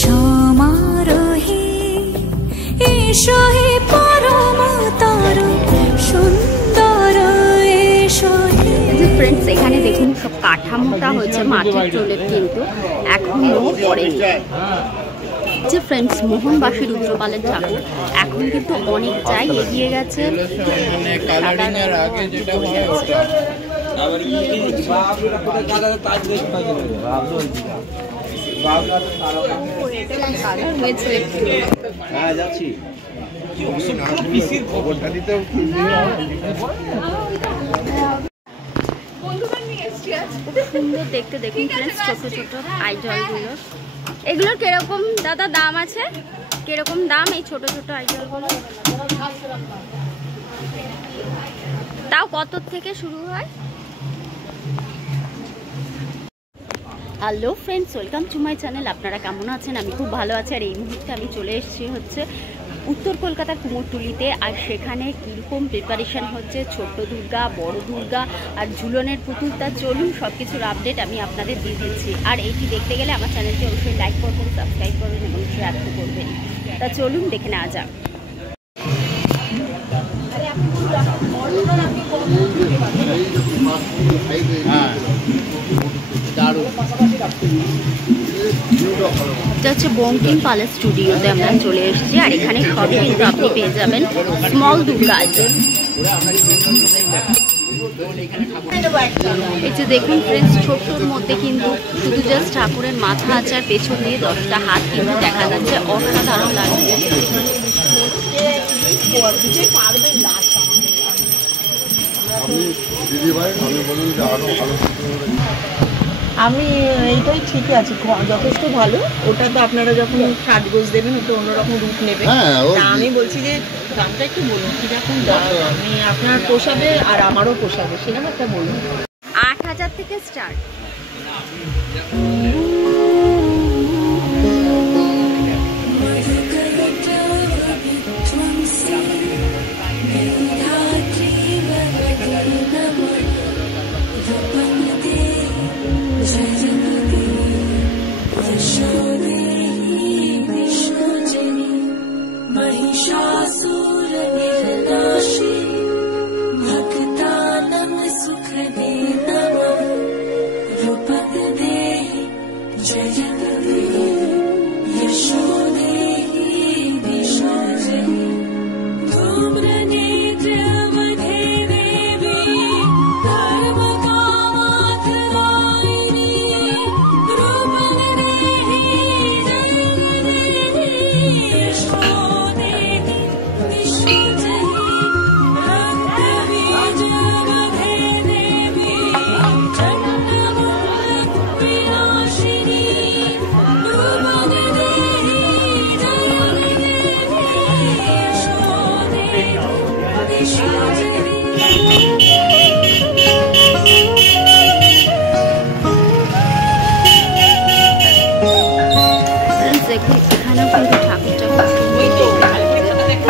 সমারোহে এসো হে পরমতর সুন্দর এসো। ফ্রেন্ডস, এখানে দেখুন সব কাঠামোটা হয়েছে মাটির চুলের, কিন্তু এখনো পড়েনি। যে ফ্রেন্ডস, মোহনবাসী রুদ্রপালের ঠাকুর এখন কিন্তু অনেকটাই এগিয়ে গেছে। সুন্দর দেখতে দেখুন ফ্রেন্ডস, ছোট ছোট আইডলগুলো। এগুলোর কিরকম দাদা দাম আছে? কিরকম দাম এই ছোট ছোট আইডলগুলো? তাও কত থেকে শুরু হয়? Hello friends, welcome to my channel. আপনারা কেমন আছেন? আমি খুব ভালো আছি। আর এই মুহূর্তে আমি চলে এসেছি হচ্ছে উত্তর কলকাতার কুমোরটুলিতে। আর সেখানে কীরকম প্রিপারেশান হচ্ছে ছোট্ট দুর্গা, বড় দুর্গা আর ঝুলনের পুতুল, তা চলুন সব কিছুর আপডেট আমি আপনাদের দিয়ে দিচ্ছি। আর এইটি দেখতে গেলে আমার চ্যানেলটি অবশ্যই লাইক করবেন, সাবস্ক্রাইব করবেন এবং শেয়ার করবেন। তা চলুন দেখে নেওয়া যাক। এটা হচ্ছে বঙ্কিম প্যালেস স্টুডিওতে আমরা চলে এসেছি। আর এখানে সবই কিন্তু আপনি পেয়ে যাবেন স্মল দুর্গা আইটেম। এই যে দেখুন ফ্রেন্ডস, ছোট্টর মধ্যে কিন্তু শুধু জাস্ট ঠাকুরের মাথা আছে আর পেছন দিয়ে 10টা হাত কিন্তু দেখা যাচ্ছে। অসাধারণ লাগছে। আমি এইটাই ঠিকই আছে, যথেষ্ট ভালো। ওটা তো আপনারা যখন সাজগোজ দেবেন ওটা অন্যরকম রূপ নেবে। আমি বলছি যে দামটা একটু বলুন কিরকম দাম, আমি আপনার পোষাবে আর আমারও পোষাবে সেরকম একটা বলুন। 8,000 থেকে স্টার্ট।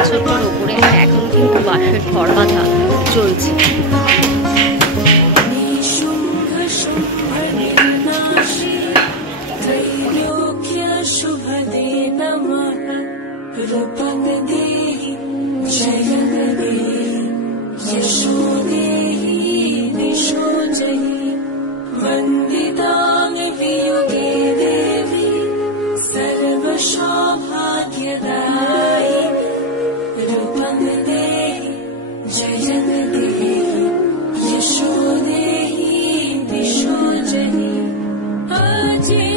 ছোট্টর উপরে এখন কিন্তু বাঁশের ঘর বাঁধা চলছে। जय